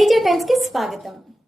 Teja times కి స్వాగతం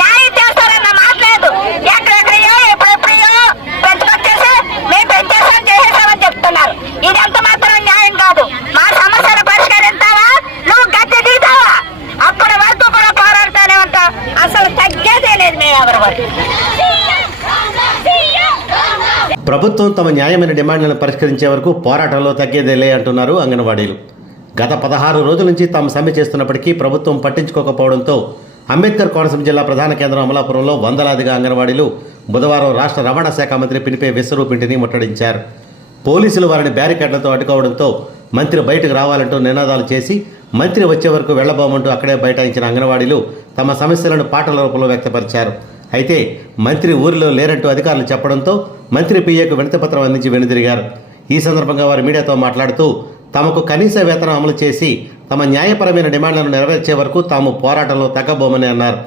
న్యాయం చేస్తారన్న మాట లేదు. ఎక్కడెక్కడయో ఎప్పుడెప్పుడో పెంచుకొచ్చేసి మేము పెంచేసాం చేసేసామని చెప్తున్నారు. ఇది ఎంత మాత్రం న్యాయం కాదు. మా సమస్యను పరిష్కరిస్తావా? నువ్వు గట్టి దిగుతావా? అప్పటి వరకు కూడా పోరాడుతూనే ఉంటాం అసలు తగ్గేదే లేదు మేము ఎవరి వరకు. ప్రభుత్వం తమ న్యాయమైన డిమాండ్లను పరిష్కరించే వరకు పోరాటంలో తగ్గేదేలే అంటున్నారు అంగన్వాడీలు. గత పదహారు రోజుల నుంచి తాము సమ్మె చేస్తున్నప్పటికీ ప్రభుత్వం పట్టించుకోకపోవడంతో అంబేద్కర్ కోనసీమ జిల్లా ప్రధాన కేంద్రం అమలాపురంలో వందలాదిగా అంగన్వాడీలు బుధవారం రాష్ట్ర రవాణా శాఖ మంత్రి పినిపే విశ్వరూపింటిని ముట్టడించారు. పోలీసులు వారిని బ్యారికేడ్లతో అడ్డుకోవడంతో మంత్రి బయటకు రావాలంటూ నినాదాలు చేసి మంత్రి వచ్చే వరకు వెళ్ళబోమంటూ అక్కడే బైఠాయించిన అంగన్వాడీలు తమ సమస్యలను పాటల రూపంలో వ్యక్తపరిచారు. అయితే మంత్రి ఊరిలో లేరంటూ అధికారులు చెప్పడంతో మంత్రి పిఏకు వినతిపత్రం అందించి వెనుదిరిగారు. ఈ సందర్భంగా వారు మీడియాతో మాట్లాడుతూ తమకు కనీస వేతనం అమలు చేసి తమ న్యాయపరమైన డిమాండ్లను నెరవేర్చే వరకు తాము పోరాటంలో తగ్గబోమని అన్నారు.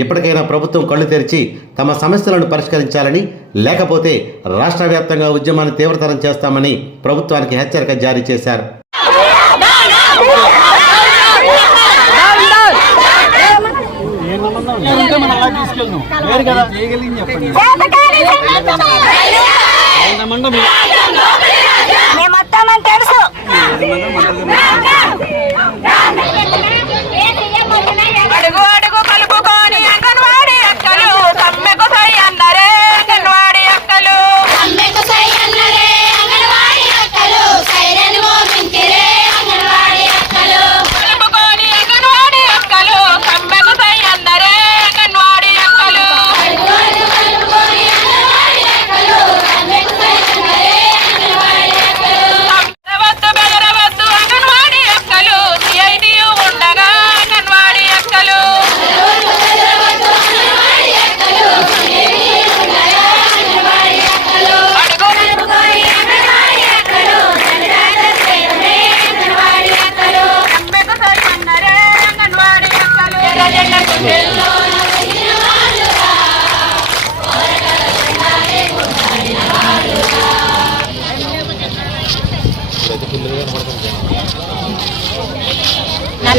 ఇప్పటికైనా ప్రభుత్వం కళ్ళు తెరిచి తమ సమస్యలను పరిష్కరించాలని లేకపోతే రాష్ట్ర వ్యాప్తంగా ఉద్యమాన్ని తీవ్రతరం చేస్తామని ప్రభుత్వానికి హెచ్చరిక జారీ చేశారు. తీసుకెళ్ళను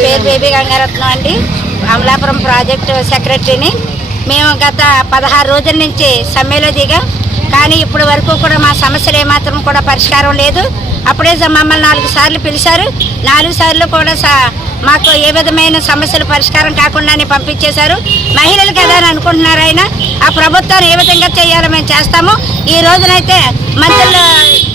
పేరు బేబీ గంగారత్నం అండి. అమలాపురం ప్రాజెక్టు సెక్రటరీని. మేము గత పదహారు రోజుల నుంచి సమ్మెలో కానీ ఇప్పటి వరకు కూడా మా సమస్యలు ఏమాత్రం కూడా పరిష్కారం లేదు. అప్పుడే మమ్మల్ని నాలుగు సార్లు పిలిచారు. నాలుగు సార్లు కూడా స- మాకు ఏ విధమైన సమస్యలు పరిష్కారం కాకుండానే పంపించేశారు. మహిళలు కదా అని అనుకుంటున్నారు ఆయన ఆ ప్రభుత్వం ఏ విధంగా చేయాలో మేము చేస్తాము. ఈ రోజునైతే మంత్రులు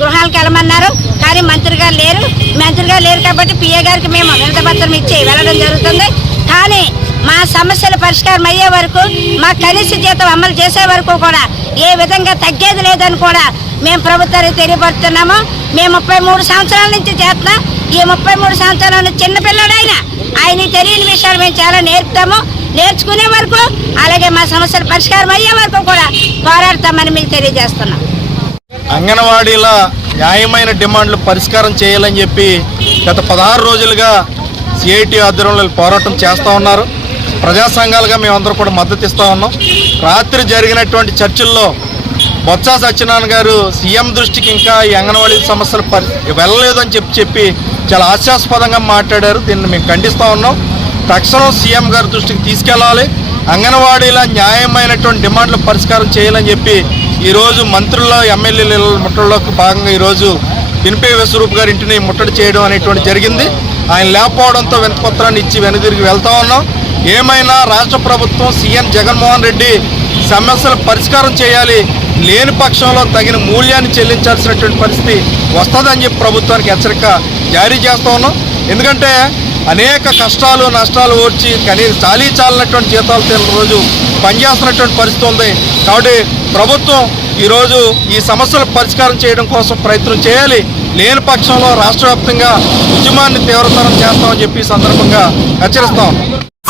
గృహాలకు వెళ్ళమన్నారు. కానీ మంత్రి గారు లేరు. మంత్రి గారు లేరు కాబట్టి పిఏ గారికి మేము వినతపత్రం ఇచ్చి వెళ్ళడం జరుగుతుంది. కానీ మా సమస్యలు పరిష్కారం అయ్యే వరకు మా కనీస జీతం అమలు చేసే వరకు కూడా ఏ విధంగా తగ్గేది లేదని కూడా మేము ప్రభుత్వానికి తెలియపరుస్తున్నాము. మేము ముప్పై మూడు సంవత్సరాల నుంచి చేస్తున్నాం. ఈ ముప్పై మూడు సంవత్సరాల నుంచి చిన్నపిల్లడైనా ఆయన తెలియని విషయాలు మేము చాలా నేర్పుతాము. నేర్చుకునే వరకు అలాగే మా సమస్యలు పరిష్కారం అయ్యే వరకు కూడా పోరాడతామని మీకు తెలియజేస్తున్నాం. అంగన్వాడీల న్యాయమైన డిమాండ్లు పరిష్కారం చేయాలని చెప్పి గత పదహారు రోజులుగా సిఐటి ఆధ్వర్యంలో పోరాటం చేస్తూ ఉన్నారు. ప్రజా సంఘాలుగా మేమందరూ కూడా మద్దతు ఇస్తూ ఉన్నాం. రాత్రి జరిగినటువంటి చర్చల్లో బొత్స సత్యనారాయణ గారు సీఎం దృష్టికి ఇంకా ఈ అంగన్వాడీ సమస్యలు పరి వెళ్ళలేదని చెప్పి చెప్పి చాలా హాస్యాస్పదంగా మాట్లాడారు. దీన్ని మేము ఖండిస్తూ ఉన్నాం. తక్షణం సీఎం గారి దృష్టికి తీసుకెళ్ళాలి. అంగన్వాడీల న్యాయమైనటువంటి డిమాండ్లు పరిష్కారం చేయాలని చెప్పి ఈరోజు మంత్రుల ఎమ్మెల్యేల ముట్టడిలోకి భాగంగా ఈరోజు పినిపే విశ్వరూప్ గారి ఇంటిని ముట్టడి చేయడం అనేటువంటి జరిగింది. ఆయన లేకపోవడంతో వినపత్రాన్ని ఇచ్చి వెనుదిరిగి వెళ్తా ఉన్నాం. ఏమైనా రాష్ట్ర ప్రభుత్వం సీఎం జగన్మోహన్ రెడ్డి సమస్యల పరిష్కారం చేయాలి లేని పక్షంలో తగిన మూల్యాన్ని చెల్లించాల్సినటువంటి పరిస్థితి వస్తుందని చెప్పి ప్రభుత్వానికి హెచ్చరిక జారీ చేస్తా ఉన్నాం. ఎందుకంటే అనేక కష్టాలు నష్టాలు ఓర్చి కనీసం చాలీ చాలినటువంటి జీతాలు తీరిన రోజు పనిచేస్తున్నటువంటి పరిస్థితి ఉంది. కాబట్టి ప్రభుత్వం ఈరోజు ఈ సమస్యల పరిష్కారం చేయడం కోసం ప్రయత్నం చేయాలి లేని పక్షంలో రాష్ట్ర వ్యాప్తంగా ఉద్యమాన్ని తీవ్రతరం చేస్తామని చెప్పి సందర్భంగా హెచ్చరిస్తాం.